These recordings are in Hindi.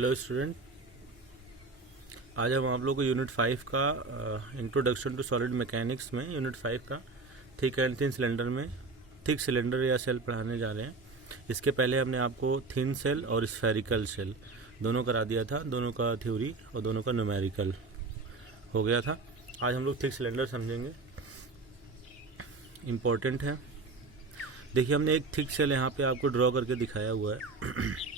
हेलो स्टूडेंट, आज हम आप लोग को यूनिट 5 का इंट्रोडक्शन टू सॉलिड मैकेनिक्स में यूनिट 5 का थिक एंड थिन सिलेंडर में थिक सिलेंडर या सेल पढ़ाने जा रहे हैं। इसके पहले हमने आपको थिन सेल और स्फेरिकल सेल दोनों करा दिया था, दोनों का थ्योरी और दोनों का न्यूमेरिकल हो गया था। आज हम लोग थिक सिलेंडर समझेंगे, इम्पोर्टेंट है। देखिए, हमने एक थिक सेल यहाँ पे आपको ड्रॉ करके दिखाया हुआ है।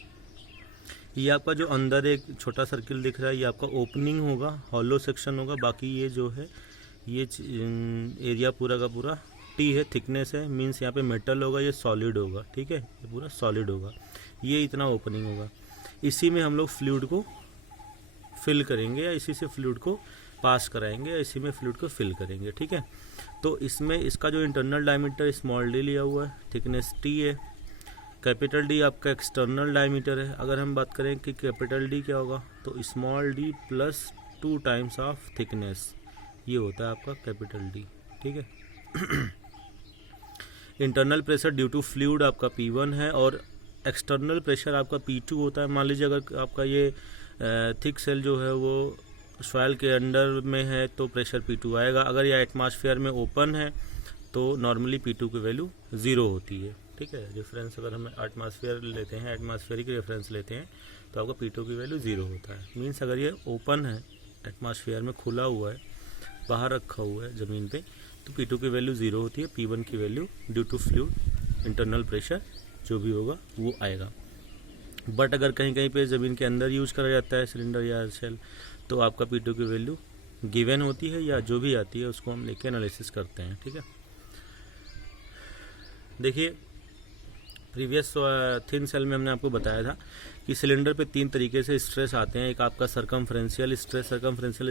ये आपका जो अंदर एक छोटा सर्किल दिख रहा है, ये आपका ओपनिंग होगा, हॉलो सेक्शन होगा। बाकी ये जो है ये एरिया पूरा का पूरा टी है, थिकनेस है, मीन्स यहाँ पे मेटल होगा, ये सॉलिड होगा। ठीक है, ये पूरा सॉलिड होगा, ये इतना ओपनिंग होगा। इसी में हम लोग फ्लूइड को फिल करेंगे या इसी से फ्लूइड को पास कराएंगे या इसी में फ्लूइड को फिल करेंगे। ठीक है, तो इसमें इसका जो इंटरनल डायमीटर स्मॉल डी लिया हुआ है, थिकनेस टी है, कैपिटल डी आपका एक्सटर्नल डायमीटर है। अगर हम बात करें कि कैपिटल डी क्या होगा, तो small D plus 2 times of thickness, ये होता है आपका कैपिटल डी। ठीक है। Internal pressure due to fluid आपका P1 है और एक्सटर्नल प्रेशर आपका P2 होता है। मान लीजिए अगर आपका ये थिक सेल जो है वो सॉइल के अंडर में है तो प्रेशर P2 आएगा। अगर ये एटमॉस्फेयर में ओपन है तो नॉर्मली P2 की वैल्यू 0 होती है। ठीक है, रेफरेंस अगर हम एटमॉस्फेयर लेते हैं, एटमॉस्फेरिक रेफरेंस लेते हैं तो आपका P2 की वैल्यू 0 होता है। मीन्स अगर ये ओपन है, एटमॉस्फेयर में खुला हुआ है, बाहर रखा हुआ है ज़मीन पे, तो P2 की वैल्यू 0 होती है। P1 की value due to fluid internal pressure जो भी होगा वो आएगा। बट अगर कहीं कहीं पे ज़मीन के अंदर यूज करा जाता है सिलेंडर या सेल, तो आपका P2 की वैल्यू गिवन होती है या जो भी आती है उसको हम लेके एनालिसिस करते हैं। ठीक है, देखिए प्रीवियस थिन सेल में हमने आपको बताया था कि सिलेंडर पे 3 तरीके से स्ट्रेस आते हैं। एक आपका सर्कमफ्रेंशियल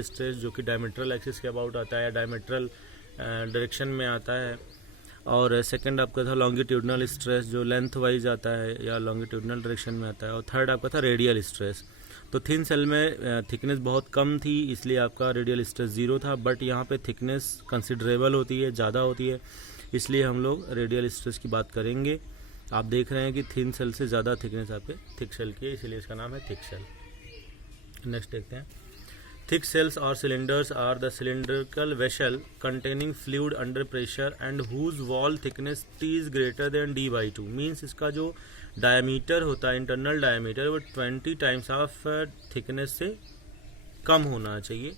स्ट्रेस जो कि डायमेट्रल एक्सिस के अबाउट आता है या डायमेट्रल डायरेक्शन में आता है, और सेकंड आपका था लॉन्गिट्यूडनल स्ट्रेस जो लेंथ वाइज आता है या लॉन्गिट्यूडनल डायरेक्शन में आता है, और थर्ड आपका था रेडियल स्ट्रेस। तो थिन सेल में थिकनेस बहुत कम थी, इसलिए आपका रेडियल स्ट्रेस 0 था। बट यहाँ पे थिकनेस कंसिडरेबल होती है, ज़्यादा होती है, इसलिए हम लोग रेडियल स्ट्रेस की बात करेंगे। आप देख रहे हैं कि थिन सेल से ज़्यादा थिकनेस आपके थिक सेल की है, इसलिए इसका नाम है थिक सेल। नेक्स्ट देखते हैं। थिक सेल्स और cylinders are the cylindrical vessel containing fluid under pressure and whose wall thickness T is greater than D/2। Means इसका जो डायमीटर होता है, इंटरनल डायमीटर, वो 20 टाइम्स ऑफ थिकनेस से कम होना चाहिए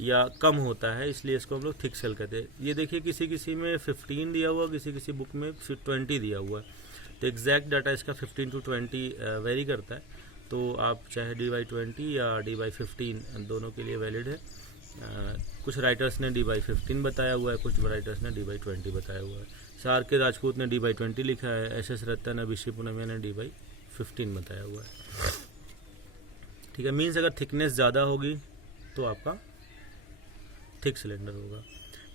या कम होता है, इसलिए इसको हम लोग थिक सेल कहते हैं। ये देखिए, किसी किसी में 15 दिया हुआ, किसी किसी बुक में 20 दिया हुआ है, तो एग्जैक्ट डाटा इसका 15 to 20 वेरी करता है। तो आप चाहे D/20 या D/15 दोनों के लिए वैलिड है। कुछ राइटर्स ने D/15 बताया हुआ है, कुछ राइटर्स ने D/20 बताया हुआ है। सार के राजपूत ने D/20 लिखा है, SS रतन अभिषेक पूनमिया ने D/15 बताया हुआ है। ठीक है, मीन्स अगर थिकनेस ज़्यादा होगी तो आपका थिक सिलेंडर होगा।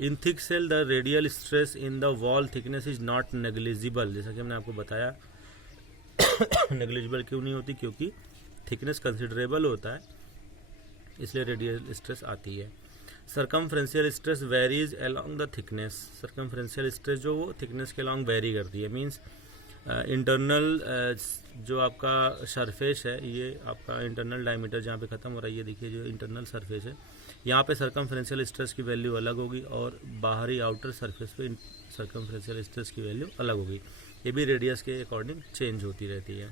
In thick shell the radial stress in the wall thickness is not negligible. जैसा कि हमने आपको बताया, नेग्लिजिबल क्यों नहीं होती, क्योंकि थिकनेस कंसिडरेबल होता है, इसलिए रेडियल स्ट्रेस आती है। Circumferential stress varies along the thickness. Circumferential stress जो वो थिकनेस के अलोंग वेरी करती है। मीन्स इंटरनल जो आपका सरफेस है, ये आपका इंटरनल डायमीटर जहाँ पे ख़त्म हो रहा है, ये देखिए जो इंटरनल सरफेस है, यहाँ पे सर्कमफ्रेंशियल स्ट्रेस की वैल्यू अलग होगी और बाहरी आउटर सरफेस पे सर्कमफ्रेंशियल स्ट्रेस की वैल्यू अलग होगी। ये भी रेडियस के अकॉर्डिंग चेंज होती रहती है।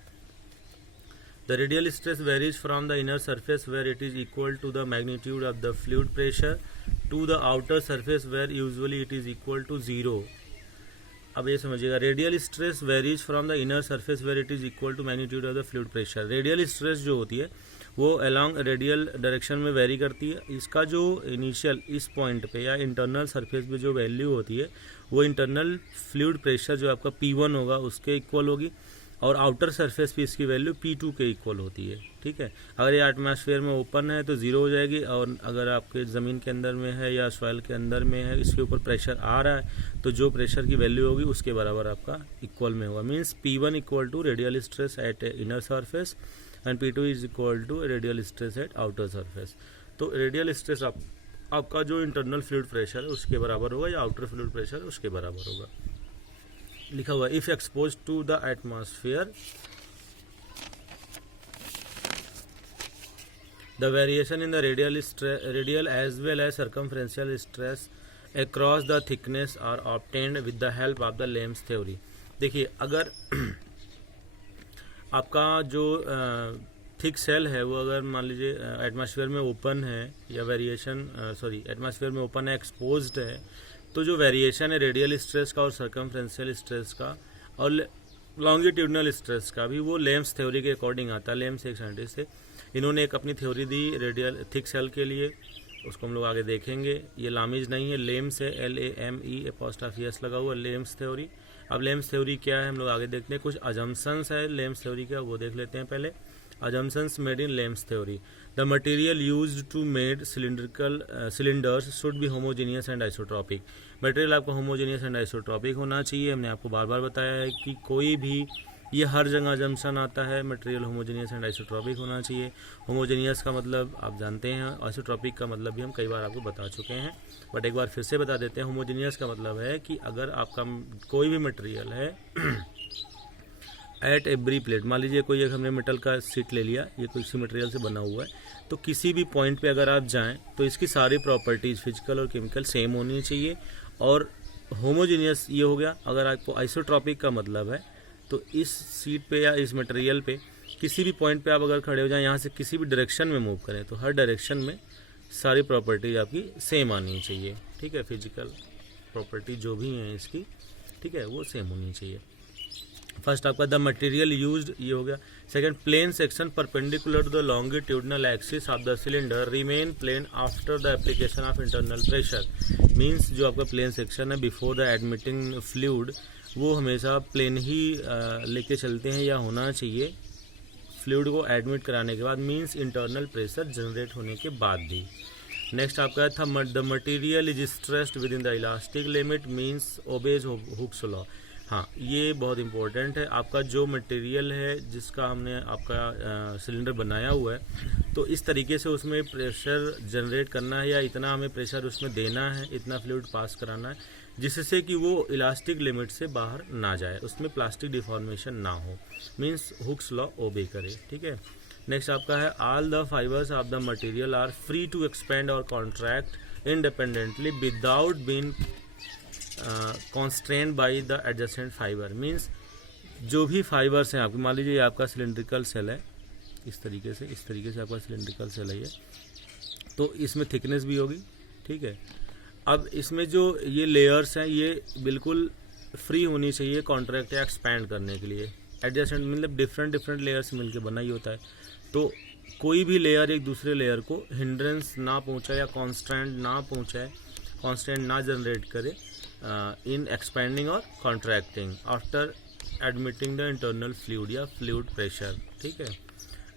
The radial stress varies from the inner surface where it is equal to the magnitude of the fluid pressure to the outer surface where usually it is equal to 0। अब ये समझिएगा, radial stress varies from the inner surface where it is equal to magnitude of the fluid pressure. Radial stress जो होती है वो अलॉन्ग रेडियल डायरेक्शन में वेरी करती है। इसका जो इनिशियल इस पॉइंट पे या इंटरनल सरफेस पे जो वैल्यू होती है वो इंटरनल फ्लूइड प्रेशर जो आपका P1 होगा उसके इक्वल होगी, और आउटर सरफेस पे इसकी वैल्यू P2 के इक्वल होती है। ठीक है, अगर ये एटमॉस्फेयर में ओपन है तो 0 हो जाएगी, और अगर आपके ज़मीन के अंदर में है या सॉइल के अंदर में है, इसके ऊपर प्रेशर आ रहा है, तो जो प्रेशर की वैल्यू होगी उसके बराबर आपका इक्वल में होगा। Means P1 equal to radial stress at inner surface and P2 is equal to radial stress at outer surface. तो रेडियल स्ट्रेस आपका जो इंटरनल फ्लूइड प्रेशर है उसके बराबर होगा या आउटर फ्लूइड प्रेशर उसके बराबर होगा। लिखा हुआ if expose to the atmosphere the variation in the radial as well as circumferential stress across the thickness are obtained with the help of the Lame's theory. देखिए, अगर आपका जो थिक सेल है वो अगर मान लीजिए एटमॉस्फेयर में ओपन है या एटमॉस्फेयर में ओपन है, एक्सपोज्ड है, तो जो वेरिएशन है रेडियल स्ट्रेस का और सर्कमफ्रेंशियल स्ट्रेस का और लॉन्गिट्यूडनल स्ट्रेस का भी, वो लेम्स थ्योरी के अकॉर्डिंग आता है। लेम्स एक साइंटिस्ट थे, इन्होंने एक अपनी थ्योरी दी रेडियल थिक सेल के लिए, उसको हम लोग आगे देखेंगे। ये लामिज नहीं है, लेम्स है, LAME लगा हुआ, लेम्स थ्योरी। अब लेम्स थ्योरी क्या है हम लोग आगे देखते हैं। कुछ अजम्पशंस है लेम्स थ्योरी का, वो देख लेते हैं पहले। Assumptions made in Lam's theory. The material used to make cylinders should be homogeneous and isotropic. Material आपका होमोजेनियस एंड आइसोट्रॉपिक होना चाहिए। हमने आपको बार बार बताया है कि कोई भी, ये हर जगह अजम्पशन आता है, मटेरियल होमोजेनियस एंड आइसोट्रॉपिक होना चाहिए। होमोजेनियस का मतलब आप जानते हैं, आइसोट्रॉपिक का मतलब भी हम कई बार आपको बता चुके हैं, बट एक बार फिर से बता देते हैं। होमोजेनियस का मतलब है कि अगर आपका कोई भी मटेरियल है एट एवरी प्लेट, मान लीजिए कोई एक हमने मेटल का सीट ले लिया, ये कोई इसी मटेरियल से बना हुआ है, तो किसी भी पॉइंट पे अगर आप जाएं तो इसकी सारी प्रॉपर्टीज़ फिजिकल और केमिकल सेम होनी चाहिए। और होमोजेनियस ये हो गया। अगर आपको आइसोट्रॉपिक का मतलब है तो इस सीट पे या इस मटेरियल पे किसी भी पॉइंट पे आप अगर खड़े हो जाएं, यहाँ से किसी भी डायरेक्शन में मूव करें तो हर डायरेक्शन में सारी प्रॉपर्टीज आपकी सेम आनी चाहिए। ठीक है, फिजिकल प्रॉपर्टी जो भी हैं इसकी, ठीक है, वो सेम होनी चाहिए। फर्स्ट आपका द मटेरियल यूज्ड, ये हो गया। Second, plane section perpendicular to the longitudinal axis of the cylinder remain plane after the application of internal pressure. Means जो आपका प्लेन सेक्शन है बिफोर द एडमिटिंग फ्लूइड, वो हमेशा प्लेन ही लेके चलते हैं या होना चाहिए फ्लूइड को एडमिट कराने के बाद, मींस इंटरनल प्रेशर जनरेट होने के बाद भी। नेक्स्ट आपका था the material is stressed with in the elastic limit, means obeys Hooke's law. हाँ, ये बहुत इंपॉर्टेंट है। आपका जो मटेरियल है जिसका हमने आपका सिलेंडर बनाया हुआ है, तो इस तरीके से उसमें प्रेशर जनरेट करना है या इतना हमें प्रेशर उसमें देना है, इतना फ्लूइड पास कराना है, जिससे कि वो इलास्टिक लिमिट से बाहर ना जाए, उसमें प्लास्टिक डिफॉर्मेशन ना हो, मीन्स हुक्स लॉ ओबे करे। ठीक है। नेक्स्ट आपका है all the fibres of the material are free to expand और contract independently without being constrained by the adjacent fibre. Means जो भी फाइबर्स हैं आपके, मान लीजिए आपका सिलेंड्रिकल सेल है, इस तरीके से आपका सिलेंड्रिकल सेल है ये, तो इसमें थिकनेस भी होगी। ठीक है। अब इसमें जो ये लेयर्स हैं ये बिल्कुल फ्री होनी चाहिए कॉन्ट्रैक्ट या एक्सपैंड करने के लिए। एडजेसेंट मतलब डिफरेंट लेयर्स मिलकर बना ही होता है, तो कोई भी लेयर एक दूसरे लेयर को हिंड्रेंस ना पहुंचाए या कॉन्स्टेंट ना पहुंचाए, कॉन्स्टेंट ना जनरेट करे इन एक्सपैंडिंग और contracting after admitting the internal fluid या फ्लूइड प्रेशर। ठीक है।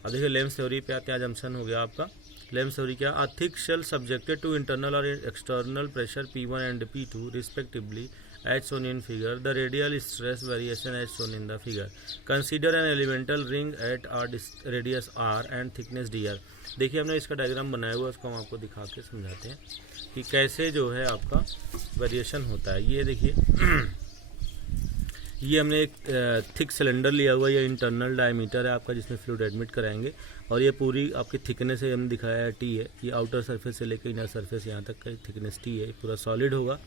अब देखिए लेम्स थ्योरी पे आते हैं। जंक्शन हो गया आपका। लेम्स थ्योरी क्या, a thick shell subjected to internal और external pressure P1 and P2 respectively as shown in figure, the radial stress variation as shown in the figure. Consider an elemental ring at a radius r and thickness dr. देखिए हमने इसका डायग्राम बनाया हुआ है, उसको हम आपको दिखा के समझाते हैं कि कैसे जो है आपका वेरिएशन होता है। ये देखिए ये हमने एक थिक सिलेंडर लिया हुआ है, ये इंटरनल डायमीटर है आपका जिसमें फ्लूइड एडमिट कराएंगे, और ये पूरी आपकी थिकनेस है, हमने दिखाया है T है। ये आउटर सरफेस से लेकर इनर सरफेस यहाँ तक का थिकनेस T है, पूरा सॉलिड होगा।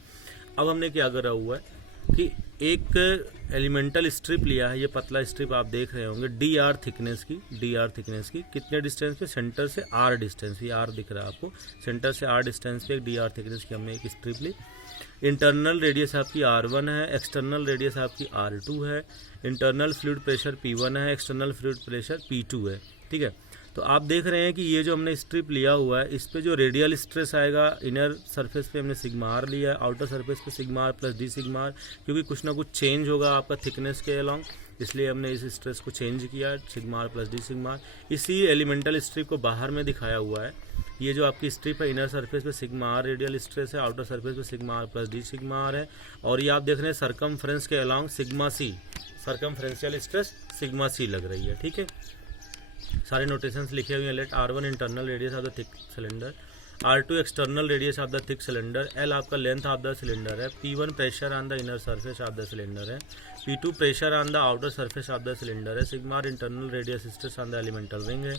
अब हमने क्या करा हुआ है कि एक एलिमेंटल स्ट्रिप लिया है, ये पतला स्ट्रिप आप देख रहे होंगे dr थिकनेस की, कितने डिस्टेंस पे, सेंटर से r डिस्टेंस, ये r दिख रहा है आपको, सेंटर से r डिस्टेंस पे एक dr थिकनेस की हमने एक स्ट्रिप ली। इंटरनल रेडियस आपकी r1 है, एक्सटर्नल रेडियस आपकी r2 है, इंटरनल फ्लूइड प्रेशर P1 है, एक्सटर्नल फ्लूइड प्रेशर P2 है। ठीक है। तो आप देख रहे हैं कि ये जो हमने स्ट्रिप लिया हुआ है, इस पे जो रेडियल स्ट्रेस आएगा, इनर सरफेस पे हमने सिग्मा आर लिया है, आउटर सरफेस पे sigma are plus D sigma R, क्योंकि कुछ ना कुछ चेंज होगा आपका थिकनेस के अलोंग, इसलिए हमने इस स्ट्रेस को चेंज किया, sigma are plus D sigma R. इसी एलिमेंटल स्ट्रिप को बाहर में दिखाया हुआ है। ये जो आपकी स्ट्रिप है, इनर सरफेस पे सिग्मा आर रेडियल स्ट्रेस है, आउटर सरफेस पे sigma are plus D sigma R है, और ये आप देख रहे हैं सरकमफ्रेंस के along sigma C, circumferential stress sigma C लग रही है। ठीक है। सारे नोटेशंस लिखे हुए हैं। Let R1 internal radius of the thick cylinder, R2 external radius of the thick cylinder, L आपका लेंथ ऑफ द सिलेंडर है, P1 pressure on the inner surface of the cylinder है, P2 pressure on the outer surface of the cylinder है, sigma R internal radius stress on the elemental ring है,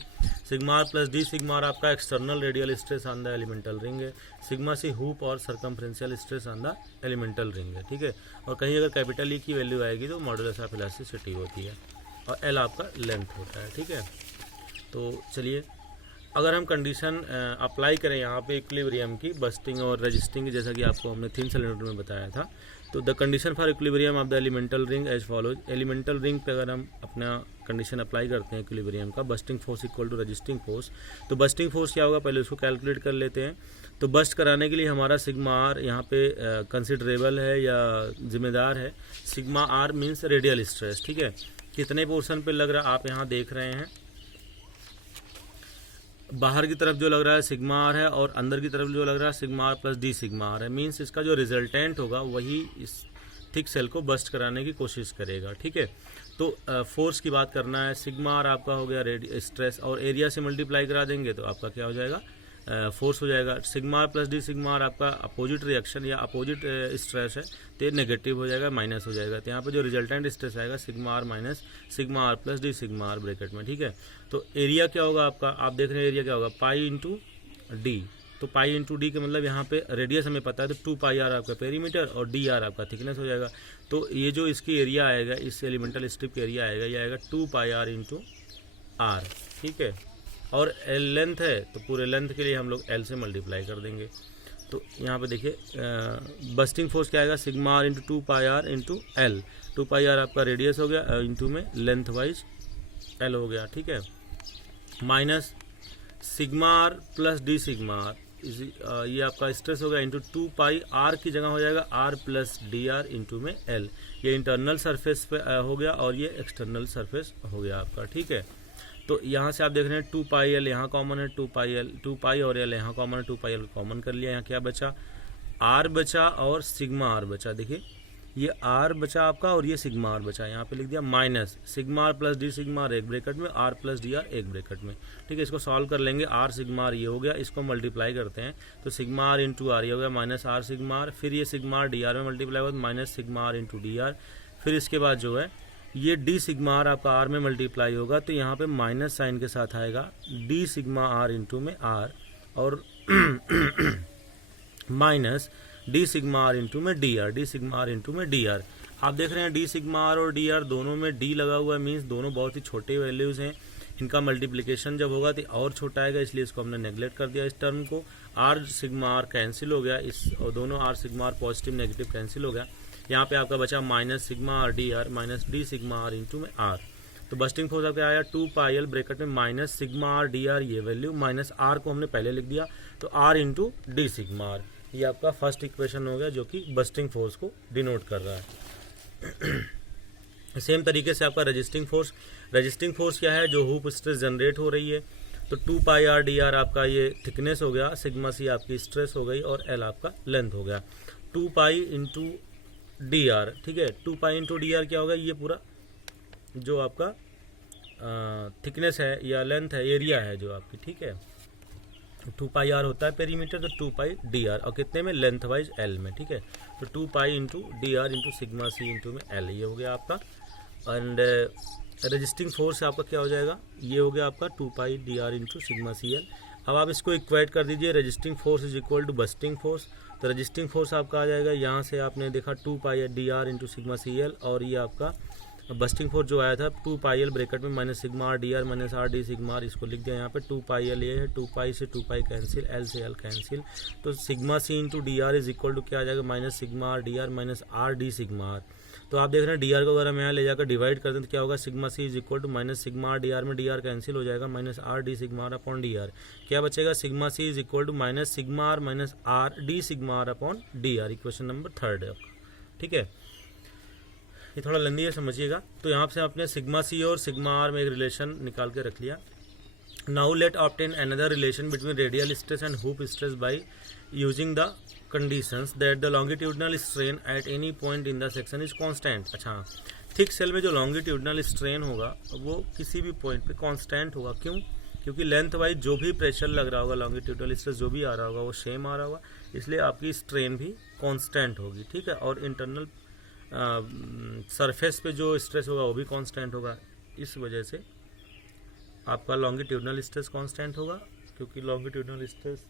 sigma are plus D sigma are आपका external radial stress on the elemental ring है, सिग्मा सी हुप और circumferential stress on the elemental ring है, ठीक है। और कहीं अगर कैपिटल ई की वैल्यू आएगी तो मॉडुलस ऑफ इलास्टिसिटी होती है और एल आपका लेंथ होता है, ठीक है। तो चलिए अगर हम कंडीशन अप्लाई करें यहाँ पे इक्विलिब्रियम की, बस्टिंग और रजिस्टिंग की, जैसा कि आपको हमने थिन सिलेंडर में बताया था, तो the condition for equilibrium of the elemental ring as follows. Elemental ring पे अगर हम अपना कंडीशन अप्लाई करते हैं इक्विलिब्रियम का, bursting force equal to resisting force, तो बस्टिंग फोर्स क्या होगा पहले उसको कैलकुलेट कर लेते हैं। तो बस्ट कराने के लिए हमारा सिग्मा आर यहाँ पे कंसिडरेबल है या जिम्मेदार है। Sigma R means radial stress, ठीक है। कितने पोर्शन पे लग रहा है आप यहाँ देख रहे हैं, बाहर की तरफ जो लग रहा है सिग्मा आर है और अंदर की तरफ जो लग रहा है sigma are plus D sigma R है। मीन्स इसका जो रिजल्टेंट होगा वही इस थिक सेल को बस्ट कराने की कोशिश करेगा, ठीक है। तो फोर्स की बात करना है, सिग्मा आर आपका हो गया स्ट्रेस और एरिया से मल्टीप्लाई करा देंगे तो आपका क्या हो जाएगा, फोर्स हो जाएगा। Sigma are plus D sigma are आपका अपोजिट रिएक्शन या अपोजिट स्ट्रेस है तो ये नेगेटिव हो जाएगा, माइनस हो जाएगा। तो यहाँ पे जो रिजल्टेंट स्ट्रेस आएगा sigma r minus sigma are plus D sigma r bracket में, ठीक है। तो एरिया क्या होगा आपका, आप देख रहे हैं एरिया क्या होगा, पाई इंटू डी। तो पाई इंटू डी का मतलब यहाँ पे रेडियस हमें पता है तो 2 पाई आर आपका पेरीमीटर और डी आर आपका थिकनेस हो जाएगा। तो ये जो इसकी एरिया आएगा, इस एलिमेंटल स्ट्रिप का एरिया आएगा, ये आएगा 2 पाई आर इंटू आर, ठीक है। और एल लेंथ है तो पूरे लेंथ के लिए हम लोग एल से मल्टीप्लाई कर देंगे। तो यहाँ पे देखिए बस्टिंग फोर्स क्या आएगा, sigma are into 2 pi r into l. 2 pi r आपका रेडियस हो गया, इंटू में लेंथ वाइज एल हो गया, ठीक है। Minus sigma are plus D sigma r, ये आपका स्ट्रेस हो गया, इंटू 2 पाई आर की जगह हो जाएगा r plus d are into में एल। ये इंटरनल सरफेस पे हो गया और ये एक्सटर्नल सरफेस हो गया आपका, ठीक है। तो यहाँ से आप देख रहे हैं 2 पाई एल यहाँ कॉमन है, 2 पाई और एल यहाँ कॉमन है, 2 पाई एल कॉमन कर लिया। यहाँ क्या बचा, आर बचा और सिग्मा आर बचा। देखिए ये आर बचा आपका और ये सिग्मा आर बचा, यहाँ पे लिख दिया minus sigma are plus D sigma r एक ब्रैकेट में, आर प्लस डी आर एक ब्रैकेट में, ठीक है। इसको सॉल्व कर लेंगे, आर सिग्मा आर ये हो गया, इसको मल्टीप्लाई करते हैं तो सिग्मा आर इंटू आर ये हो गया माइनस आर सिग्मा आर, फिर ये सिग्मा आर डी आर में मल्टीप्लाई होगा minus sigma are into D R, फिर इसके बाद जो है ये डी सिग्मा आर आपका आर में मल्टीप्लाई होगा तो यहाँ पे माइनस साइन के साथ आएगा डी सिग्मा आर इंटू में आर और minus D sigma are into में D R, D sigma are into में डी आर। आप देख रहे हैं डी सिग्मा आर और डी आर दोनों में डी लगा हुआ है, मीन्स दोनों बहुत ही छोटे वैल्यूज हैं। इनका मल्टीप्लिकेशन जब होगा तो और छोटा आएगा, इसलिए इसको हमने नेग्लेक्ट कर दिया इस टर्म को। आर सिग्मा आर कैंसिल हो गया, इस और दोनों r sigma r positive negative cancel हो गया। यहाँ पे आपका बचा minus sigma R D R minus D sigma are into में आर। तो बस्टिंग फोर्स आपका आया 2 पाई एल ब्रैकेट में minus sigma R D r ये वैल्यू, माइनस आर को हमने पहले लिख दिया तो r into d sigma r. ये आपका फर्स्ट इक्वेशन हो गया जो कि बस्टिंग फोर्स को डिनोट कर रहा है। सेम तरीके से आपका रजिस्टिंग फोर्स क्या है, जो हुप स्ट्रेस जनरेट हो रही है। तो 2 पाई आर डी आर आपका ये थिकनेस हो गया, सिग्मा सी आपकी स्ट्रेस हो गई और एल आपका लेंथ हो गया। 2 पाई इंटू डी आर, ठीक है। 2 पाई इंटू डी आर क्या होगा, ये पूरा जो आपका थिकनेस है या लेंथ है, एरिया है जो आपकी, ठीक है। 2 पाई आर होता है पेरीमीटर, तो 2 पाई डी आर और कितने में, लेंथ वाइज एल में, ठीक है। तो 2 pi into D R into sigma c into में एल, ये हो गया आपका। एंड रजिस्टिंग फोर्स आपका क्या हो जाएगा, ये हो गया आपका 2 pi D are into sigma C L. अब आप इसको इक्वेट कर दीजिए, resisting force is equal to bursting force. तो रजिस्टिंग फोर्स आपका आ जाएगा, यहाँ से आपने देखा 2 pi D are into sigma C L और ये आपका बस्टिंग फोर्स जो आया था 2 पाई एल ब्रैकेट में minus sigma R D R minus R D sigma R, इसको लिख दिया यहाँ पे। 2 पाई एल ये है, 2 पाई से 2 पाई कैंसिल, एल से एल कैंसिल। तो sigma c into D R is equal to क्या आ जाएगा, minus sigma R D R minus R D sigma r. तो आप देख रहे हैं डी आर को अगर हम यहाँ ले जाकर डिवाइड कर दें तो क्या होगा, sigma C is equal to minus sigma R D R में डी आर कैंसिल हो जाएगा, minus R D sigma are upon D r. क्या बचेगा, sigma C is equal to minus sigma r minus R D sigma are upon D r. Equation number 3 है, ठीक है। ये थोड़ा लंबी है, समझिएगा। तो यहाँ से आपने सिग्मा सी और सिग्मा आर में एक रिलेशन निकाल के रख लिया। Now let obtain another relation between radial stress and hoop stress by using the conditions that the longitudinal strain at any point in the section is constant. अच्छा, थिक सेल में जो लॉन्गिट्यूडनल स्ट्रेन होगा वो किसी भी पॉइंट पे कांस्टेंट होगा। क्यों, क्योंकि लेंथ वाइज जो भी प्रेशर लग रहा होगा, लॉन्गिट्यूडनल स्ट्रेस जो भी आ रहा होगा वो सेम आ रहा होगा, इसलिए आपकी स्ट्रेन भी कांस्टेंट होगी, ठीक है। और इंटरनल सरफेस पे जो स्ट्रेस होगा वो भी कांस्टेंट होगा। इस वजह से आपका लॉन्गिट्यूडनल स्ट्रेस कांस्टेंट होगा, क्योंकि लॉन्गिट्यूडनल स्ट्रेस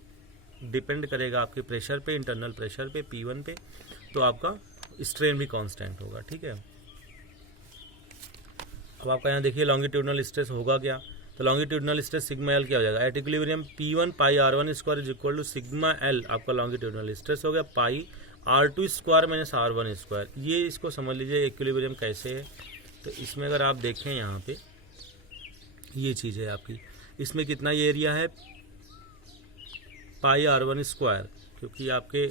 डिपेंड करेगा आपके प्रेशर पे, इंटरनल प्रेशर पे, P1 पे, तो आपका स्ट्रेन भी कांस्टेंट होगा, ठीक है। अब आपका यहाँ देखिए लॉन्गिट्यूडनल स्ट्रेस होगा क्या, तो लॉन्गिट्यूडनल स्ट्रेस सिग्मा एल क्या हो जाएगा, at equilibrium P1 pi R1 square is equal to sigma l, आपका लॉन्गिट्यूडनल स्ट्रेस हो गया, पाई R2 square minus R1 square. ये इसको समझ लीजिए इक्विलिब्रियम कैसे है। तो इसमें अगर आप देखें यहाँ पे ये चीज़ है आपकी, इसमें कितना ये एरिया है, पाई R1 स्क्वायर, क्योंकि आपके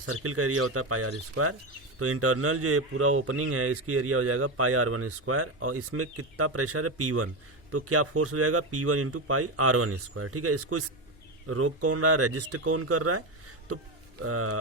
सर्किल का एरिया होता है पाई R स्क्वायर, तो इंटरनल जो ये पूरा ओपनिंग है इसकी एरिया हो जाएगा पाई R1 स्क्वायर, और इसमें कितना प्रेशर है P1, तो क्या फोर्स हो जाएगा P1 इंटू पाई R1 स्क्वायर, ठीक है। इसको रोक कौन रहा है, रजिस्ट कौन कर रहा है, तो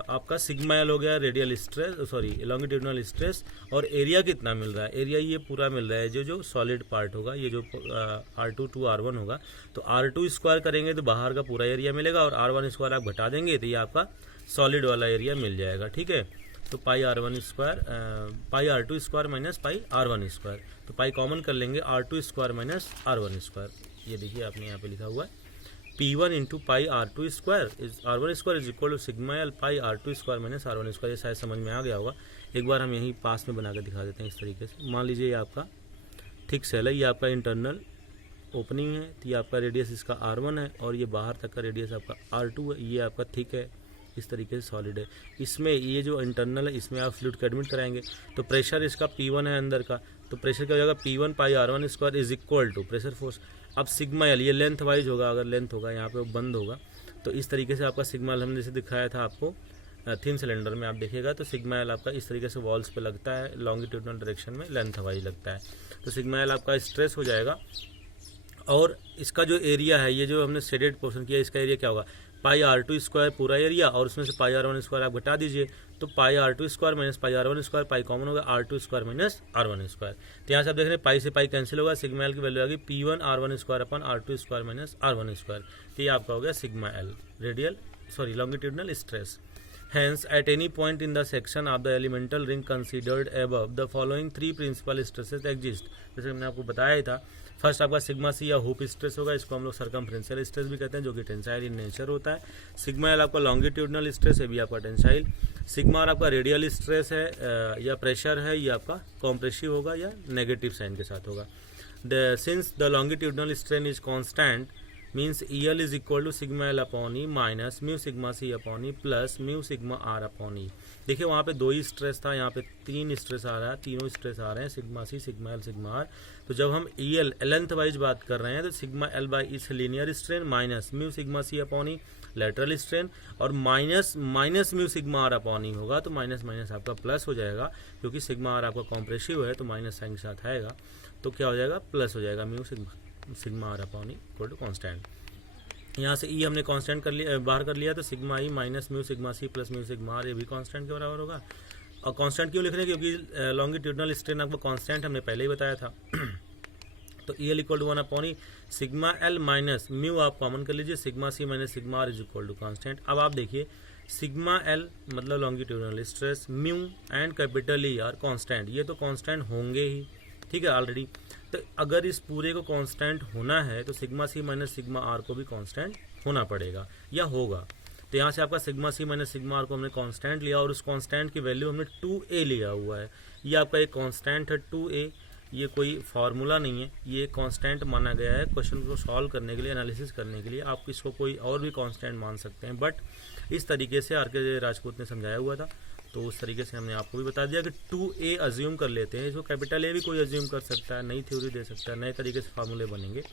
आपका सिग्मा एल हो गया radial stress, sorry longitudinal stress, और एरिया कितना मिल रहा है, एरिया ये पूरा मिल रहा है जो सॉलिड पार्ट होगा, ये जो R2 टू R1 होगा, तो R2 स्क्वायर करेंगे तो बाहर का पूरा एरिया मिलेगा, और R1 स्क्वायर आप घटा देंगे तो ये आपका सॉलिड वाला एरिया मिल जाएगा, ठीक है। तो पाई R1 स्क्वायर, पाई R2 square minus pi R1 square, तो पाई कॉमन कर लेंगे, R2 square minus R1 square, ये देखिए आपने यहाँ पे लिखा हुआ है P1 into pi R2 square is R1 square is equal to sigma l pi R2 square minus R1 square. ये शायद समझ में आ गया होगा, एक बार हम यहीं पास में बना कर दिखा देते हैं इस तरीके से। मान लीजिए ये आपका थिक सेल है, ये आपका इंटरनल ओपनिंग है, तो ये आपका रेडियस इसका R1 है, और ये बाहर तक का रेडियस आपका R2 है, ये आपका थिक है, इस तरीके से सॉलिड है। इसमें ये जो इंटरनल है इसमें आप फ्लूइड को एडमिट कराएंगे, तो प्रेशर इसका P1 है अंदर का, तो प्रेशर क्या हो जाएगा P1 pi R1 square is equal to pressure force. अब सिग्मा एल ये लेंथ वाइज होगा, अगर लेंथ होगा यहाँ पे वो बंद होगा, तो इस तरीके से आपका सिग्मा एल हमने जैसे दिखाया था आपको थिन सिलेंडर में, आप देखिएगा तो सिग्मा एल आपका इस तरीके से वॉल्स पे लगता है, लॉन्गिट्यूडनल डायरेक्शन में लेंथ वाइज लगता है, तो सिग्मा एल आपका स्ट्रेस हो जाएगा। और इसका जो एरिया है, ये जो हमने शेडेड पोर्शन किया, इसका एरिया क्या होगा, पाई R2 स्क्वायर पूरा एरिया, और उसमें से पाई R1 स्क्वायर आप घटा दीजिए, तो पाई R2 square minus pi R1 square, pi common होगा R2 square minus R1 square. तो यहाँ से आप देख रहे हैं पाई से पाई कैंसिल होगा, सिग्मा एल की वैल्यू आ गई P1 R1 square upon R2 square minus R1 square, तो ये आपका हो गया sigma L radial longitudinal stress. Hence, at any point in the section of the elemental ring considered above, the following three principal stresses exist। जैसे मैंने आपको बताया ही था, फर्स्ट आपका सिग्मा सी या हुप स्ट्रेस होगा, इसको हम लोग सर्कमफ्रेंशियल स्ट्रेस भी कहते हैं, जो कि टेंसाइल इन नेचर होता है। सिग्मा एल आपका लॉन्गिट्यूडनल स्ट्रेस है, भी आपका टेंसाइल। सिग्मा आर आपका रेडियल स्ट्रेस है या प्रेशर है, ये आपका कॉम्प्रेसिव होगा या नेगेटिव साइन के साथ होगा। Since the longitudinal strain is constant means EL is equal to sigma L upon E minus mu sigma C upon E plus mu sigma are upon E. देखिए वहाँ पे दो ही स्ट्रेस था, यहाँ पे तीन स्ट्रेस आ रहा है, तीनों स्ट्रेस आ रहे हैं, sigma c, sigma l, sigma r. तो जब हम EL लेंथ वाइज बात कर रहे हैं तो सिग्मा एल बाई इस linear strain minus mu sigma C upon E lateral strain, और minus mu sigma are upon E होगा, तो माइनस माइनस आपका प्लस हो जाएगा, क्योंकि सिग्मा आर आपका कॉम्प्रेसिव है तो माइनस साइन के साथ आएगा, तो क्या हो जाएगा प्लस हो जाएगा mu sigma are upon e equal to constant. यहाँ से ई हमने कांस्टेंट कर लिया, बाहर कर लिया, तो sigma e minus mu sigma c plus mu sigma r, ये भी कांस्टेंट के बराबर होगा। और कांस्टेंट क्यों लिख रहे हैं, क्योंकि लॉन्गिट्यूडनल स्ट्रेन आपको कांस्टेंट हमने पहले ही बताया था। तो EL equal to 1 upon e sigma l minus mu आप कॉमन कर लीजिए, sigma c minus sigma r is equal to constant. अब आप देखिए सिग्मा एल मतलब longitudinal stress, mu and capital e r constant, ये तो कांस्टेंट होंगे ही, ठीक है ऑलरेडी। तो अगर इस पूरे को कांस्टेंट होना है तो sigma c minus sigma r को भी कांस्टेंट होना पड़ेगा या होगा। तो यहाँ से आपका sigma c minus sigma r को हमने कांस्टेंट लिया, और उस कांस्टेंट की वैल्यू हमने 2a लिया हुआ है। ये आपका एक कांस्टेंट है 2a, ये कोई फार्मूला नहीं है, ये कांस्टेंट माना गया है क्वेश्चन को सॉल्व करने के लिए, एनालिसिस करने के लिए। आप इसको कोई और भी कांस्टेंट मान सकते हैं, बट इस तरीके से आर.के. राजपूत ने समझाया हुआ था, तो उस तरीके से हमने आपको भी बता दिया कि 2a अज्यूम कर लेते हैं। इसको कैपिटल ए भी कोई अज्यूम कर सकता है, नई थ्योरी दे सकता है, नए तरीके से फार्मूले बनेंगे,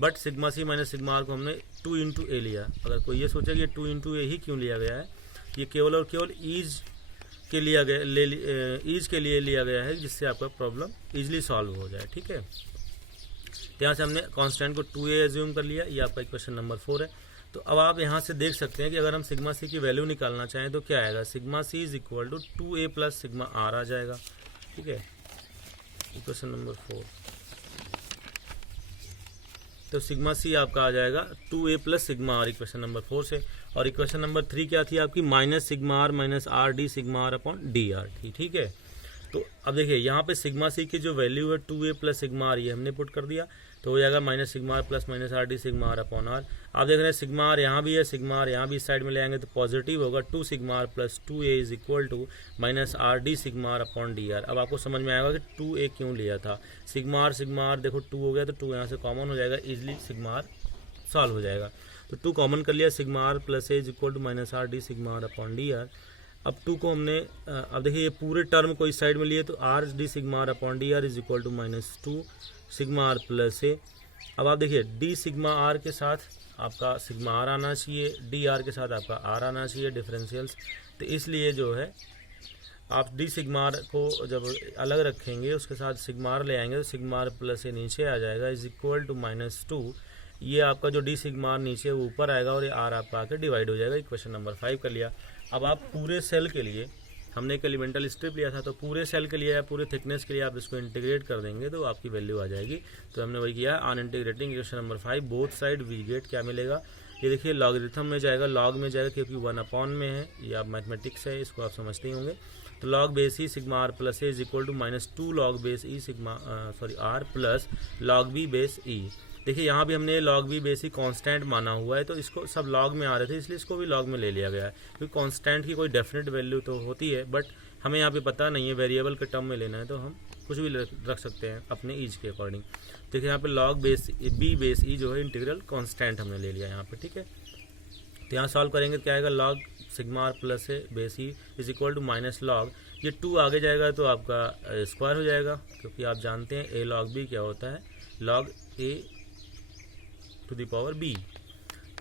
but sigma c minus sigma r को हमने 2 इंटू ए लिया। अगर कोई ये सोचे कि 2 इंटू ए ही क्यों लिया गया है, ये केवल और केवल ईज के ईज के लिए लिया गया है, जिससे आपका प्रॉब्लम ईजिली सॉल्व हो जाए, ठीक है। तो यहाँ से हमने कॉन्स्टेंट को 2a अज्यूम कर लिया, ये आपका क्वेश्चन नंबर 4 है। तो अब आप यहाँ से देख सकते हैं कि अगर हम सिग्मा सी की वैल्यू निकालना चाहें तो क्या आएगा, sigma C is equal to 2a plus sigma R आ जाएगा, ठीक है। क्वेश्चन नंबर 4 तो सिग्मा सी आपका आ जाएगा 2a plus sigma r equation number 4 से। और इक्वेशन नंबर 3 क्या थी आपकी, minus sigma r minus R D sigma are upon D r थी, ठीक है। तो अब देखिए यहाँ पे सिग्मा सी की जो वैल्यू है 2a प्लस सिग्मा आर, ये हमने पुट कर दिया, तो हो जाएगा minus sigma are plus minus R D sigma are upon r. आप देख रहे हैं सिग्मा आर यहाँ भी है, सिग्मा आर यहाँ भी इस साइड में ले आएंगे तो पॉजिटिव होगा, 2 sigma are plus 2a is equal to minus R D sigma are upon D r. अब आपको समझ में आएगा कि 2a क्यों लिया था। सिग्मा आर देखो 2 हो गया, तो 2 यहाँ से कॉमन हो जाएगा, इजिली सिग्मा आर सॉल्व हो जाएगा। तो 2 कॉमन कर लिया, sigma are plus A is equal to minus R D sigma are upon D r. अब 2 को हमने अब देखिए ये पूरे टर्म को इस साइड में लिए, तो R D sigma are upon D R is equal to minus 2 sigma are plus A. अब आप देखिए डी सिग्मा आर के साथ आपका सिग्मा आर आना चाहिए, डी आर के साथ आपका आर आना चाहिए डिफरेंशियल्स। तो इसलिए जो है आप डी सिग्मा आर को जब अलग रखेंगे उसके साथ सिग्मा आर ले आएंगे, तो सिग्मा आर प्लस ए नीचे आ जाएगा इज इक्वल टू माइनस 2। ये आपका जो डी सिग्मा आर नीचे वो ऊपर आएगा और ये आर आपका आकर डिवाइड हो जाएगा। इक्वेशन नंबर 5 कर लिया। अब आप पूरे सेल के लिए, हमने एक एलिमेंटल स्ट्रिप लिया था, तो पूरे सेल के लिए या पूरे थिकनेस के लिए आप इसको इंटीग्रेट कर देंगे तो आपकी वैल्यू आ जाएगी। तो हमने वही किया, on integrating equation number 5 both side we get क्या मिलेगा, ये देखिए लॉगरिथम में जाएगा, लॉग में जाएगा क्योंकि 1 अपॉन में है, ये आप मैथमेटिक्स है, इसको आप समझते ही होंगे। तो log base E sigma are plus A is equal to minus 2 log base E sigma are plus log B base E. देखिए यहाँ भी हमने log B base E constant माना हुआ है, तो इसको सब लॉग में आ रहे थे इसलिए इसको भी लॉग में ले लिया गया है, क्योंकि कॉन्स्टेंट की कोई डेफिनेट वैल्यू तो होती है बट हमें यहाँ पे पता नहीं है, वेरिएबल के टर्म में लेना है तो हम कुछ भी रख सकते हैं अपने ईज के अकॉर्डिंग। देखिए यहाँ पे लॉग बेस बी बेस ई जो है इंटीग्रल कॉन्स्टेंट हमने ले लिया यहाँ पे, ठीक है। तो यहाँ सॉल्व करेंगे तो क्या आएगा, log sigma are plus a base e is equal to minus log, ये 2 आगे जाएगा तो आपका स्क्वायर हो जाएगा, क्योंकि आप जानते हैं ए लॉग बी क्या होता है, log a to the power b.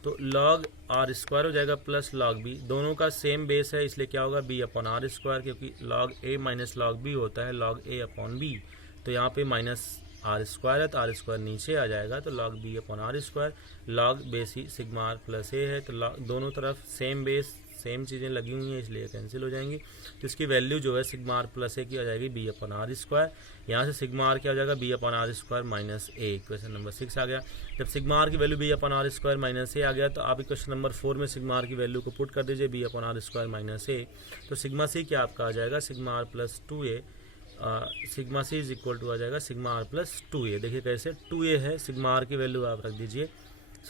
तो लॉग आर स्क्वायर हो जाएगा प्लस लॉग बी, दोनों का सेम बेस है इसलिए क्या होगा बी अपॉन आर स्क्वायर, क्योंकि लॉग ए माइनस लॉग बी होता है लॉग ए अपॉन बी। तो यहाँ पे माइनस आर स्क्वायर है तो आर स्क्वायर नीचे आ जाएगा, तो log B upon are square, log base E sigma are plus A है, तो दोनों तरफ सेम बेस सेम चीज़ें लगी हुई हैं इसलिए कैंसिल हो जाएंगी। तो इसकी वैल्यू जो है सिग्मा आर प्लस ए की आ जाएगी बी अपॉन आर स्क्वायर, यहाँ से सिग्मा आर क्या हो जाएगा B upon are square minus A. Equation number 6 आ गया। जब सिग्मा आर की value B upon are square minus A आ गया तो आप इक्वेशन नंबर 4 में सिग्मा आर की वैल्यू को पुट कर दीजिए B upon are square minus A. तो सिग्मा सी क्या आपका आ जाएगा sigma are plus 2a, sigma C is equal to आ जाएगा सिग्मा आर प्लस 2a। देखिए कैसे 2a है, सिग्मा आर की वैल्यू आप रख दीजिए,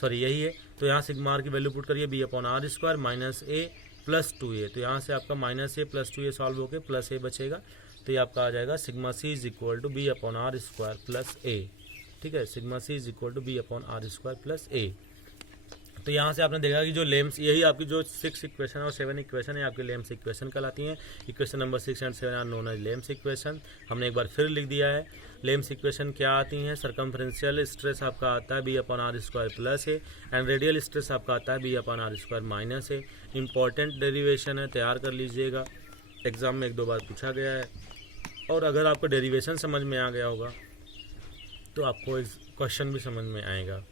सॉरी यही है, तो यहाँ सिग्मा आर की वैल्यू पुट करिए B upon are square minus A plus 2a। तो यहाँ से आपका minus A plus 2a solve होकर प्लस ए बचेगा, तो ये आपका आ जाएगा sigma C is equal to B upon are square plus A, ठीक है। Sigma C is equal to B upon are square plus A. तो यहाँ से आपने देखा कि जो लेम्स, यही आपकी जो 6 इक्वेशन और 7 इक्वेशन है आपकी लेम्स इक्वेशन कहलाती हैं। Equation number 6 and 7 are known as Lame's equation. हमने एक बार फिर लिख दिया है लेम्स इक्वेशन क्या आती हैं। सर्कमफ्रेंशियल स्ट्रेस आपका आता है B upon are square plus a, and radial stress आपका आता है B upon are square minus a. Important derivation है, तैयार कर लीजिएगा, एग्जाम में 1-2 बार पूछा गया है। और अगर आपको डेरिवेशन समझ में आ गया होगा तो आपको क्वेश्चन भी समझ में आएगा।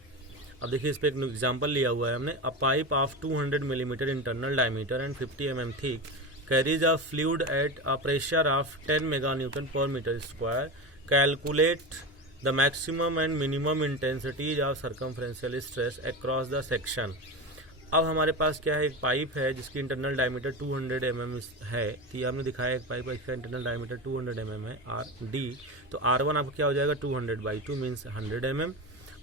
अब देखिए इस पर एक एग्जाम्पल लिया हुआ है हमने। A pipe of 200 millimetre internal diameter and 50 mm thick carries a fluid at a pressure of 10 mega newton per metre square. Calculate the maximum and minimum intensities of circumferential stress across the section. अब हमारे पास क्या है, एक पाइप है जिसकी इंटरनल डायमीटर 200 mm है, तो ये हमने दिखाया एक पाइप का इंटरनल डायमीटर 200 mm है आर डी। तो R1 आपको क्या हो जाएगा 200/2 मीन्स 100 mm,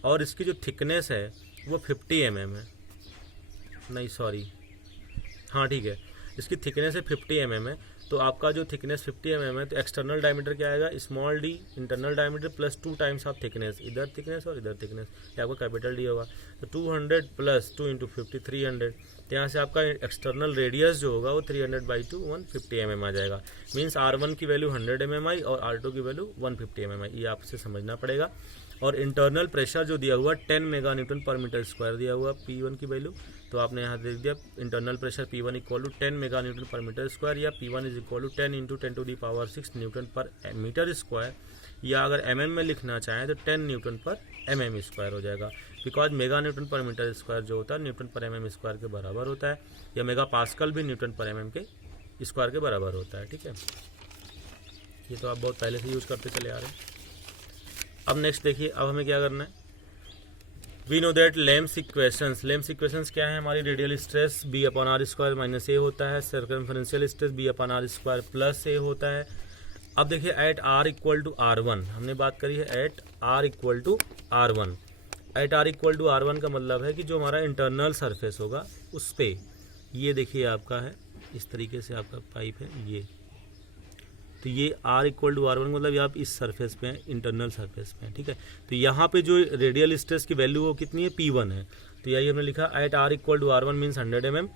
और इसकी जो थिकनेस है वो 50 mm है, नहीं सॉरी हाँ ठीक है, इसकी थिकनेस है 50 mm है। तो आपका जो थिकनेस 50 mm है तो एक्सटर्नल डायमीटर क्या आएगा small D internal diameter plus 2 times of thickness, इधर थिकनेस और इधर थिकनेस, ये आपका कैपिटल डी होगा। तो 200 प्लस 2 इंटू 50 300। तो यहाँ से आपका एक्सटर्नल रेडियस जो होगा वो 300/2 150 mm आ जाएगा। मीन्स R1 की वैल्यू 100 mm आई और R2 की वैल्यू 150 mm आई, ये आपसे समझना पड़ेगा। और इंटरनल प्रेशर जो दिया हुआ 10 mega newton per metre square दिया हुआ P1 की वैल्यू, तो आपने यहाँ देख दिया internal pressure P1 equal to 10 mega newton per metre square, या P1 is equal to 10 into 10⁶ newton per metre square, या अगर mm में लिखना चाहें तो 10 न्यूटन पर mm स्क्वायर हो जाएगा। Because mega newton per metre square जो होता है न्यूटन पर mm स्क्वायर के बराबर होता है, या मेगा पास्कल भी न्यूटन पर mm के स्क्वायर के बराबर होता है, ठीक है। ये तो आप बहुत पहले से यूज करते चले आ रहे हैं। अब नेक्स्ट देखिए, अब हमें क्या करना है, we know that Lame's equations क्या है हमारी, radial stress B upon are square minus A होता है, circumferential stress B upon are square plus A होता है। अब देखिए at are equal to are one, हमने बात करी है at are equal to are one. At are equal to are one का मतलब है कि जो हमारा इंटरनल सरफेस होगा उस पे, ये देखिए आपका है इस तरीके से आपका पाइप है ये, तो ये r equal to are one मतलब ये आप इस सरफेस पे हैं, इंटरनल सरफेस पे हैं, ठीक है। तो यहाँ पे जो रेडियल स्ट्रेस की वैल्यू वो कितनी है, P1 है। तो यही हमने लिखा at r equal to are one means 100 mm।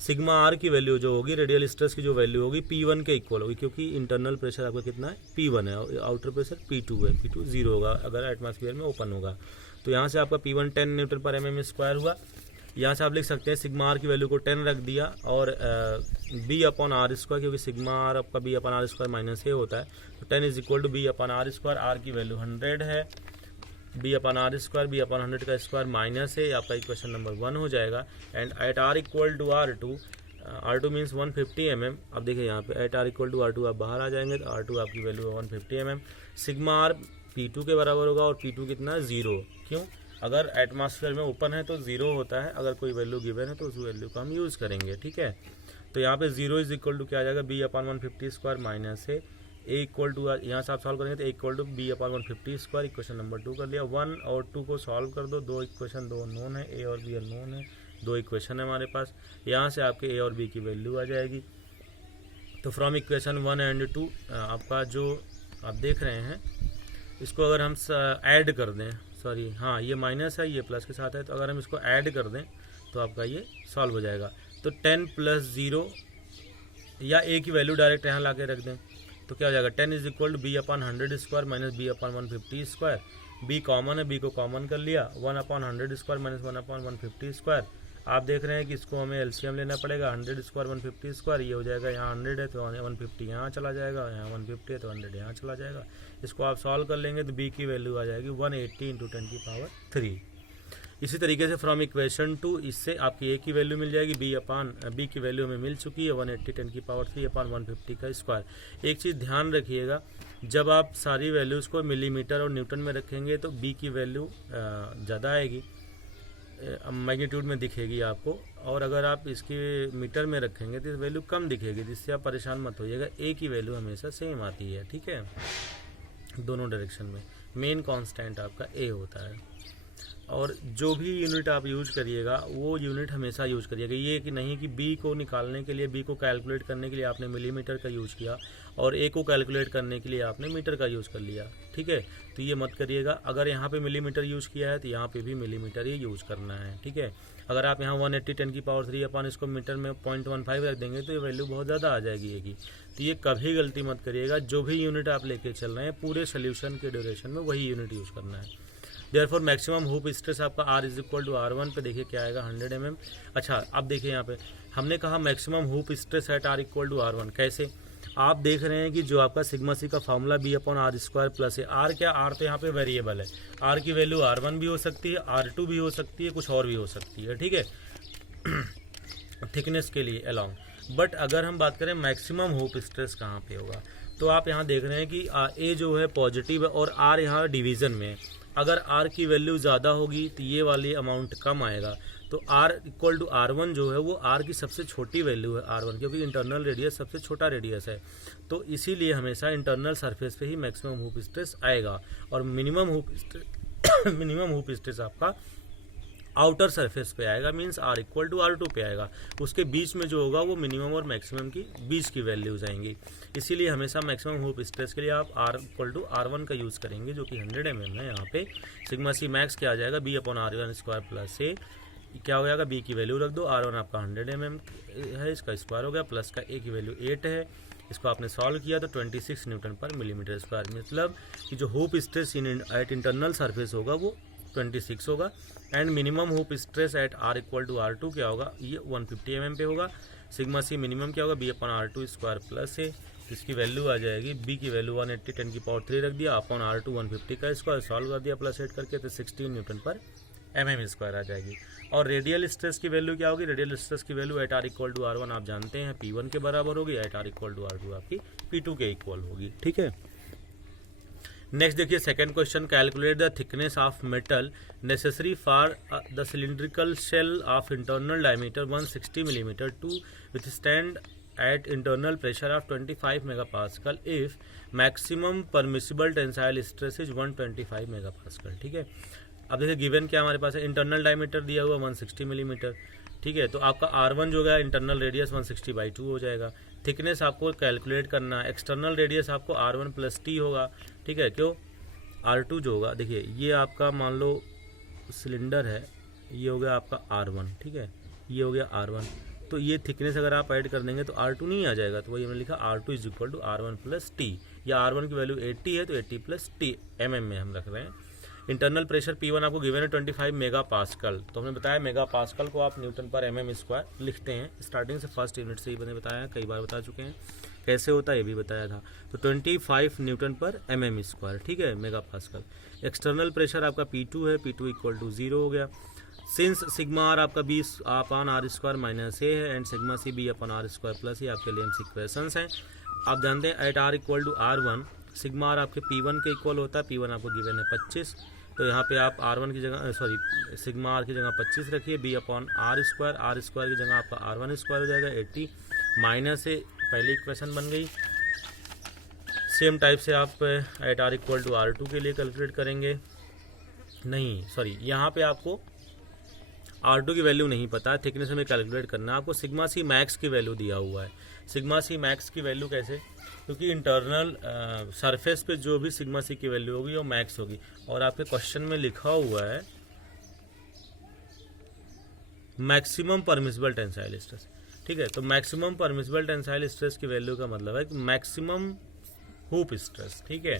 सिग्मा r की वैल्यू जो होगी, रेडियल स्ट्रेस की जो वैल्यू होगी P1 के इक्वल होगी, क्योंकि इंटरनल प्रेशर आपका कितना है, P1 है, और आउटर प्रेशर P2 है। P2 0 होगा अगर एटमॉस्फेयर में ओपन होगा। तो यहाँ से आपका P1 10 न्यूटन पर mm स्क्वायर हुआ। यहाँ से आप लिख सकते हैं सिग्मा आर की वैल्यू को 10 रख दिया, और बी अपॉन आर स्क्वायर, क्योंकि सिग्मा आर आपका B upon are square minus A होता है, तो 10 is equal to B upon are square. R की वैल्यू 100 है, B upon are square, B upon 100 का स्क्वायर माइनस है, आपका इक्वेशन नंबर 1 हो जाएगा। And at are equal to r two means 150 mm। अब देखिए यहाँ पे at are equal to r two आप बाहर आ जाएंगे, तो आर टू आपकी वैल्यू है 150 mm। सिग्मा आर P2 के बराबर होगा, और P2 कितना है 0, क्यों, अगर एटमॉस्फेयर में ओपन है तो 0 होता है, अगर कोई वैल्यू गिवन है तो उस वैल्यू को हम यूज़ करेंगे, ठीक है। तो यहाँ पे 0 इज इक्वल टू क्या आ जाएगा, बी अपॉन 150 स्क्वायर माइनस है ए इक्वल टू, यहाँ से आप सॉल्व करेंगे तो equal to B upon 150 square, equation number 2 कर लिया। 1 और 2 को सॉल्व कर दो, दो इक्वेशन दो नोन है, ए और बी नोन है, दो इक्वेशन है हमारे पास। यहाँ से आपके ए और बी की वैल्यू आ जाएगी। तो फ्रॉम इक्वेशन 1 एंड 2 आपका जो आप देख रहे हैं, इसको अगर हम ऐड कर दें, सॉरी हाँ ये माइनस है, ये प्लस के साथ है, तो अगर हम इसको ऐड कर दें तो आपका ये सॉल्व हो जाएगा। तो 10 + 0 या ए की वैल्यू डायरेक्ट यहाँ ला के रख दें तो क्या हो जाएगा, 10 is equal to B upon 100 square minus b upon 150 square. B common है, बी को कॉमन कर लिया, 1 upon 100 square minus 1 upon 150 square. आप देख रहे हैं कि इसको हमें एलसीएम लेना पड़ेगा, 100 स्क्वायर 150 स्क्वायर, ये हो जाएगा, यहाँ 100 है तो 150 यहाँ चला जाएगा, यहाँ 150 है तो 100 यहाँ चला जाएगा। इसको आप सॉल्व कर लेंगे तो बी की वैल्यू आ जाएगी 180 × 10⁻3। इसी तरीके से फ्रॉम इक्वेशन 2 इससे आपकी ए की वैल्यू मिल जाएगी, बी की वैल्यू हमें मिल चुकी है 180 × 10⁻3/150 का स्क्वायर। एक चीज़ ध्यान रखिएगा, जब आप सारी वैल्यूज़ को मिलीमीटर और न्यूटन में रखेंगे तो बी की वैल्यू ज़्यादा आएगी, मैग्नीट्यूड में दिखेगी आपको, और अगर आप इसकी मीटर में रखेंगे तो वैल्यू कम दिखेगी, जिससे आप परेशान मत होइएगा। ए की वैल्यू हमेशा सेम आती है, ठीक है, दोनों डायरेक्शन में। मेन कांस्टेंट आपका ए होता है। और जो भी यूनिट आप यूज करिएगा वो यूनिट हमेशा यूज करिएगा। ये कि नहीं कि बी को निकालने के लिए, बी को कैलकुलेट करने के लिए आपने मिलीमीटर का यूज किया और ए को कैलकुलेट करने के लिए आपने मीटर का यूज कर लिया, ठीक है। तो ये मत करिएगा। अगर यहाँ पे मिलीमीटर यूज किया है तो यहाँ पे भी मिलीमीटर ही यूज करना है, ठीक है। अगर आप यहाँ 180 10⁻³ अपन इसको मीटर में 0.15 रख देंगे तो ये वैल्यू बहुत ज़्यादा आ जाएगी ए की। तो ये कभी गलती मत करिएगा। जो भी यूनिट आप लेके चल रहे हैं पूरे सोल्यूशन के ड्यूरेशन में वही यूनिट यूज करना है। देयरफॉर मैक्सिमम हूप स्ट्रेस आपका R is equal to R1 पे देखिए क्या आएगा 100 mm। अच्छा अब देखिए यहाँ पे हमने कहा maximum hoop stress at R equal to R1। कैसे, आप देख रहे हैं कि जो आपका सिग्मा सी का फॉर्मूला B/R² प्लस है। R क्या, R तो यहाँ पे वेरिएबल है। R की वैल्यू R1 भी हो सकती है, R2 भी हो सकती है, कुछ और भी हो सकती है, ठीक है, थिकनेस के लिए अलोंग। बट अगर हम बात करें मैक्सिमम हूप स्ट्रेस कहाँ पे होगा, तो आप यहाँ देख रहे हैं कि A जो है पॉजिटिव है और R यहाँ डिवीजन में है। अगर R की वैल्यू ज़्यादा होगी तो ये वाली अमाउंट कम आएगा। तो R इक्वल टू R1 जो है वो R की सबसे छोटी वैल्यू है R1, क्योंकि इंटरनल रेडियस सबसे छोटा रेडियस है। तो इसीलिए हमेशा इंटरनल सरफेस पे ही मैक्सिमम हूप स्ट्रेस आएगा और मिनिमम हूप स्ट्रेस आपका आउटर सरफेस पे आएगा, means R equal to R2 पे आएगा। उसके बीच में जो होगा वो मिनिमम और मैक्सिमम की बीच की वैल्यूज आएंगी। इसीलिए हमेशा मैक्सिमम हूप स्ट्रेस के लिए आप R इक्वल टू R1 का यूज़ करेंगे, जो कि 100 mm है। यहाँ पे सिग्मा सी मैक्स क्या आ जाएगा, B/R1² प्लस से क्या हो जाएगा, B की वैल्यू रख दो, R1 आपका 100 mm है, इसका स्क्वायर हो गया, प्लस का A की वैल्यू 8 है। इसको आपने सॉल्व किया तो 26 Nm/mm, मतलब कि जो hoop stress at internal surface होगा वो 26 होगा। And minimum hoop stress at R equal to R2 क्या होगा, ये 150 mm पे होगा। सिग्मा सी मिनिमम क्या होगा, B/R² प्लस है, इसकी वैल्यू आ जाएगी, B की वैल्यू 180 10⁻³ रख दिया, अपॉन R2 150 का स्क्वायर सॉल्व कर दिया प्लस 8 करके, तो 16 Nm/mm आ जाएगी। और रेडियल स्ट्रेस की वैल्यू क्या होगी, रेडियल स्ट्रेस की value at R equal to R1 आप जानते हैं P1 के बराबर होगी, eight R equal to R2 आपकी P2 के इक्वल होगी, ठीक है। नेक्स्ट देखिए second question, calculate the thickness of metal necessary for the cylindrical shell of internal diameter 160 millimetre to withstand at internal pressure of 25 megapascal if maximum permissible tensile stress is 125 megapascal। ठीक है, अब देखिए गिवन क्या हमारे पास है, इंटरनल डायमीटर दिया हुआ 160 मिलीमीटर। ठीक है, तो आपका R1 जो है इंटरनल रेडियस 160/2 हो जाएगा। थिकनेस आपको कैलकुलेट करना है, एक्सटर्नल रेडियस आपको R1 + T होगा। ठीक है, क्यों R2 जो होगा, देखिए ये आपका मान लो सिलेंडर है, ये हो गया आपका R1। ठीक है, ये हो गया R1, तो ये थिकनेस अगर आप ऐड कर देंगे तो R2 नहीं आ जाएगा, तो वही हमने लिखा R2 = R1 + T, या R1 की वैल्यू 80 है तो 80 + T mm में हम रख रहे हैं। इंटरनल प्रेशर P1 आपको गिवन है 25 मेगापास्कल, तो हमने बताया मेगापास्कल को आप न्यूटन पर mm² लिखते हैं। स्टार्टिंग से फर्स्ट यूनिट से ही मैंने बताया, कई बार बता चुके हैं कैसे होता है, ये भी बताया था। तो 25 न्यूटन पर mm², ठीक है, मेगापास्कल। एक्सटर्नल प्रेशर आपका P2 है, P2 = 0 हो गया। सिंस सिग्मा आर आपका B/r² - a है एंड सिग्मा C B/r² + ये आपके लेम्स इक्वेशंस हैं। आप जानते हैं eight r = r1 sigma are आपके P1 के इक्वल होता है। P1 आपको गिवन है 25, तो यहाँ पे आप R1 की जगह सिग्मा आर की जगह 25 रखिए, B/r² की जगह आपका R1² हो जाएगा 80 - a, पहली इक्वेशन बन गई। सेम टाइप से आप एट r = r2 के लिए कैलकुलेट करेंगे। नहीं सॉरी, यहाँ पे आपको R2 की वैल्यू नहीं पता है, थिकनेस में कैलकुलेट करना है आपको। सिग्मा C मैक्स की वैल्यू दिया हुआ है। सिग्मा C मैक्स की वैल्यू कैसे, क्योंकि इंटरनल सरफेस पे जो भी सिग्मा C की वैल्यू होगी वो मैक्स होगी, और आपके क्वेश्चन में लिखा हुआ है मैक्सिमम परमिसिबल टेंसाइल स्ट्रेस। ठीक है, तो मैक्सिमम परमिसिबल टेंसाइल स्ट्रेस की वैल्यू का मतलब है कि मैक्सिमम हुप स्ट्रेस। ठीक है,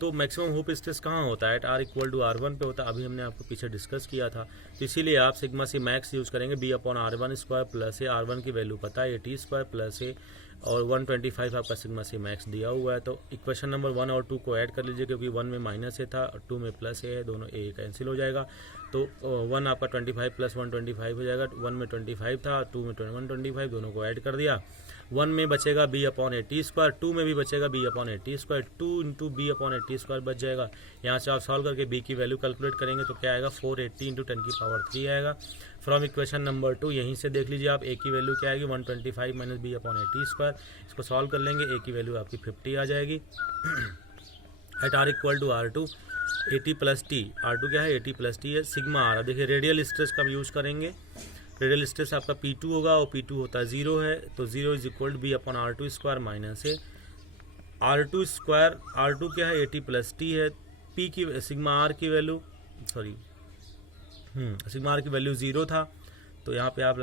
तो मैक्सिमम हुप स्ट्रेस कहाँ होता है, एट r = r1 पे होता है, अभी हमने आपको पीछे डिस्कस किया था। तो इसीलिए आप सिग्मा C मैक्स यूज़ करेंगे, B/r1² + a, R1 की वैल्यू पता है 80² + a, और 125 आपका सिग्मा C मैक्स दिया हुआ है। तो इक्वेशन नंबर 1 और 2 को ऐड कर लीजिए, क्योंकि 1 में -a था और 2 में +a है, दोनों a कैंसिल हो जाएगा। तो 1 आपका 25 + 125 हो जाएगा। 1 में 25 था, 2 में 125, दोनों को ऐड कर दिया। 1 में बचेगा B/80², 2 में भी बचेगा B/80², 2 × B/80² बच जाएगा। यहाँ से आप सॉल्व करके B की वैल्यू कैलकुलेट करेंगे तो क्या आएगा, 480 × 10³ आएगा। फ्रॉम इक्वेशन नंबर 2 यहीं से देख लीजिए आप, A की वैल्यू क्या आएगी, 125 - B/80²। इसको सॉल्व कर लेंगे, A की वैल्यू आपकी 50 आ जाएगी। Eight r = r2 80 + T, R2 क्या है 80 + T है, सिग्मा आर। देखिए रेडियल स्ट्रेस का यूज़ करेंगे, रेडियल स्ट्रेस आपका P2 होगा और P2 होता है 0 है, तो 0 = B/r2² - a। R2 क्या है 80 + T है, P की सिग्मा आर की वैल्यू सिग्मा आर की वैल्यू 0 था, तो यहाँ पे आप